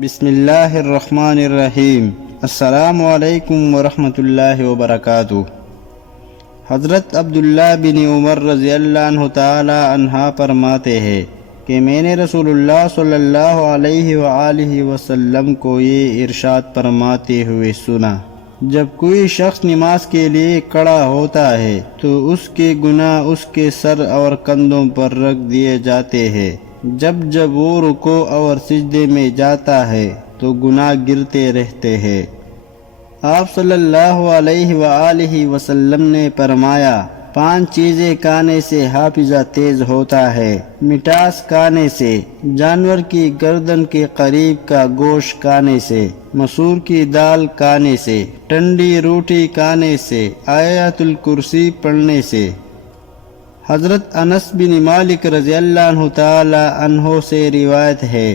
بسم اللہ الرحمن الرحیم۔ السلام علیکم ورحمۃ اللہ وبرکاتہ۔ حضرت عبداللہ بن عمر رضی اللہ عنہ تعالی عنہ فرماتے ہیں کہ میں نے رسول اللہ صلی اللہ علیہ وآلہ وسلم کو یہ ارشاد فرماتے ہوئے سنا، جب کوئی شخص نماز کے لیے کھڑا ہوتا ہے تو اس کے گناہ اس کے سر اور کندھوں پر رکھ دیے جاتے ہیں۔ جب وہ رکوع اور سجدے میں جاتا ہے تو گناہ گرتے رہتے ہیں۔ آپ صلی اللہ علیہ وآلہ وسلم نے فرمایا، 5 چیزیں کھانے سے حافظہ تیز ہوتا ہے: مٹھاس کھانے سے، جانور کی گردن کے قریب کا گوشت کھانے سے، مسور کی دال کھانے سے، ٹھنڈی روٹی کھانے سے، آیت الکرسی پڑھنے سے۔ حضرت انس بن مالک رضی اللہ عنہ تعالی عنہ سے روایت ہے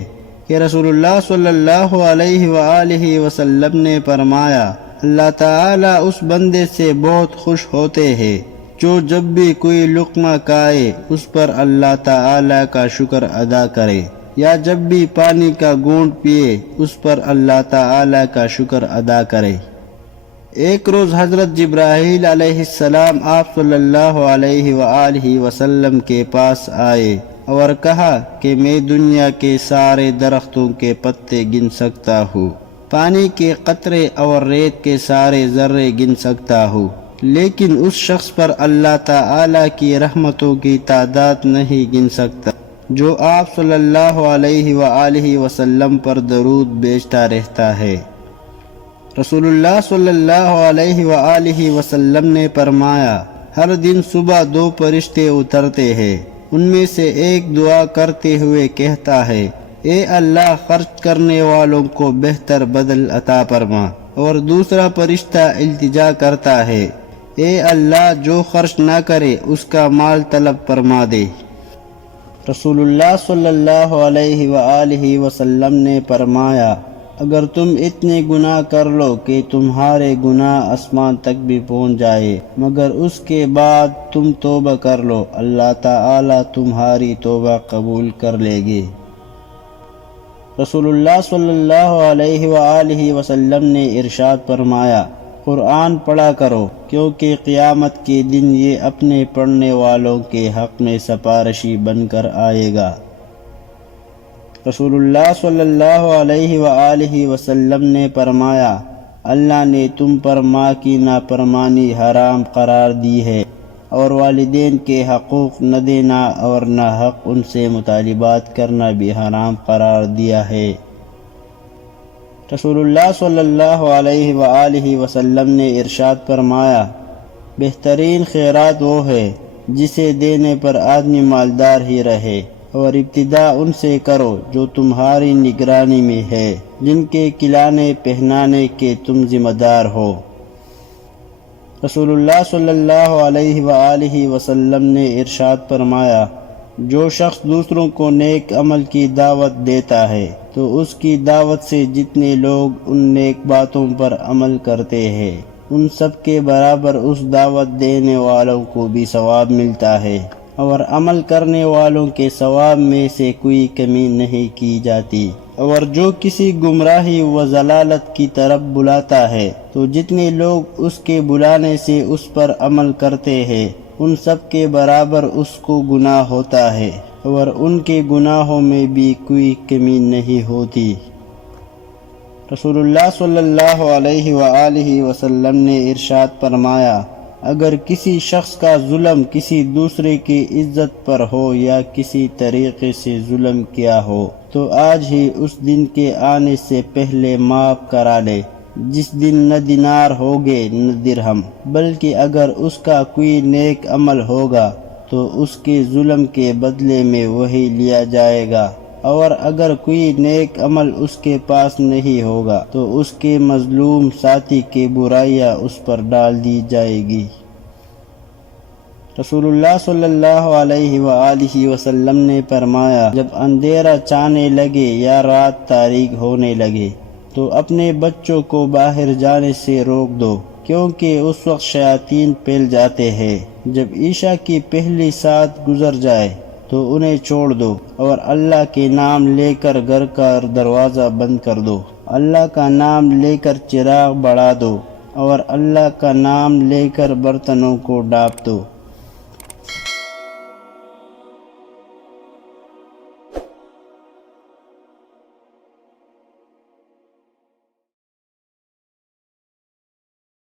کہ رسول اللہ صلی اللہ علیہ وآلہ وسلم نے فرمایا، اللہ تعالی اس بندے سے بہت خوش ہوتے ہیں جو جب بھی کوئی لقمہ کھائے اس پر اللہ تعالی کا شکر ادا کرے، یا جب بھی پانی کا گھونٹ پیے اس پر اللہ تعالی کا شکر ادا کرے۔ ایک روز حضرت جبرائیل علیہ السلام آپ صلی اللہ علیہ وآلہ وسلم کے پاس آئے اور کہا کہ میں دنیا کے سارے درختوں کے پتے گن سکتا ہوں، پانی کے قطرے اور ریت کے سارے ذرے گن سکتا ہوں، لیکن اس شخص پر اللہ تعالی کی رحمتوں کی تعداد نہیں گن سکتا جو آپ صلی اللہ علیہ وآلہ وسلم پر درود بھیجتا رہتا ہے۔ رسول اللہ صلی اللہ علیہ وآلہ وسلم نے فرمایا، ہر دن صبح 2 فرشتے اترتے ہیں، ان میں سے ایک دعا کرتے ہوئے کہتا ہے، اے اللہ خرچ کرنے والوں کو بہتر بدل عطا فرما، اور دوسرا فرشتہ التجا کرتا ہے، اے اللہ جو خرچ نہ کرے اس کا مال طلب فرما دے۔ رسول اللہ صلی اللہ علیہ وآلہ وسلم نے فرمایا، اگر تم اتنے گناہ کر لو کہ تمہارے گناہ آسمان تک بھی پہنچ جائے، مگر اس کے بعد تم توبہ کر لو، اللہ تعالی تمہاری توبہ قبول کر لے گے۔ رسول اللہ صلی اللہ علیہ وآلہ وسلم نے ارشاد فرمایا، قرآن پڑھا کرو کیونکہ قیامت کے دن یہ اپنے پڑھنے والوں کے حق میں سفارشی بن کر آئے گا۔ رسول اللہ صلی اللہ علیہ وآلہ وسلم نے فرمایا، اللہ نے تم پر ماں کی نافرمانی حرام قرار دی ہے، اور والدین کے حقوق نہ دینا اور نہ حق ان سے مطالبات کرنا بھی حرام قرار دیا ہے۔ رسول اللہ صلی اللہ علیہ وآلہ وسلم نے ارشاد فرمایا، بہترین خیرات وہ ہے جسے دینے پر آدمی مالدار ہی رہے، اور ابتدا ان سے کرو جو تمہاری نگرانی میں ہے، جن کے کھلانے پہنانے کے تم ذمہ دار ہو۔ رسول اللہ صلی اللہ علیہ وآلہ وسلم نے ارشاد فرمایا، جو شخص دوسروں کو نیک عمل کی دعوت دیتا ہے تو اس کی دعوت سے جتنے لوگ ان نیک باتوں پر عمل کرتے ہیں ان سب کے برابر اس دعوت دینے والوں کو بھی ثواب ملتا ہے، اور عمل کرنے والوں کے ثواب میں سے کوئی کمی نہیں کی جاتی۔ اور جو کسی گمراہی و ضلالت کی طرف بلاتا ہے تو جتنے لوگ اس کے بلانے سے اس پر عمل کرتے ہیں ان سب کے برابر اس کو گناہ ہوتا ہے، اور ان کے گناہوں میں بھی کوئی کمی نہیں ہوتی۔ رسول اللہ صلی اللہ علیہ وآلہ وسلم نے ارشاد فرمایا، اگر کسی شخص کا ظلم کسی دوسرے کی عزت پر ہو یا کسی طریقے سے ظلم کیا ہو تو آج ہی اس دن کے آنے سے پہلے معاف کرا لے، جس دن نہ دینار ہوگے نہ درہم، بلکہ اگر اس کا کوئی نیک عمل ہوگا تو اس کے ظلم کے بدلے میں وہی لیا جائے گا، اور اگر کوئی نیک عمل اس کے پاس نہیں ہوگا تو اس کے مظلوم ساتھی کی برائیاں اس پر ڈال دی جائے گی۔ رسول اللہ صلی اللہ علیہ وآلہ وسلم نے فرمایا، جب اندھیرا چھانے لگے یا رات تاریک ہونے لگے تو اپنے بچوں کو باہر جانے سے روک دو، کیونکہ اس وقت شیاطین پھیل جاتے ہیں۔ جب عشاء کی پہلی ساعت گزر جائے تو انہیں چھوڑ دو، اور اللہ کے نام لے کر گھر کا دروازہ بند کر دو۔ اللہ کا نام لے کر چراغ بڑھا دو، اور اللہ کا نام لے کر برتنوں کو ڈھانپ دو۔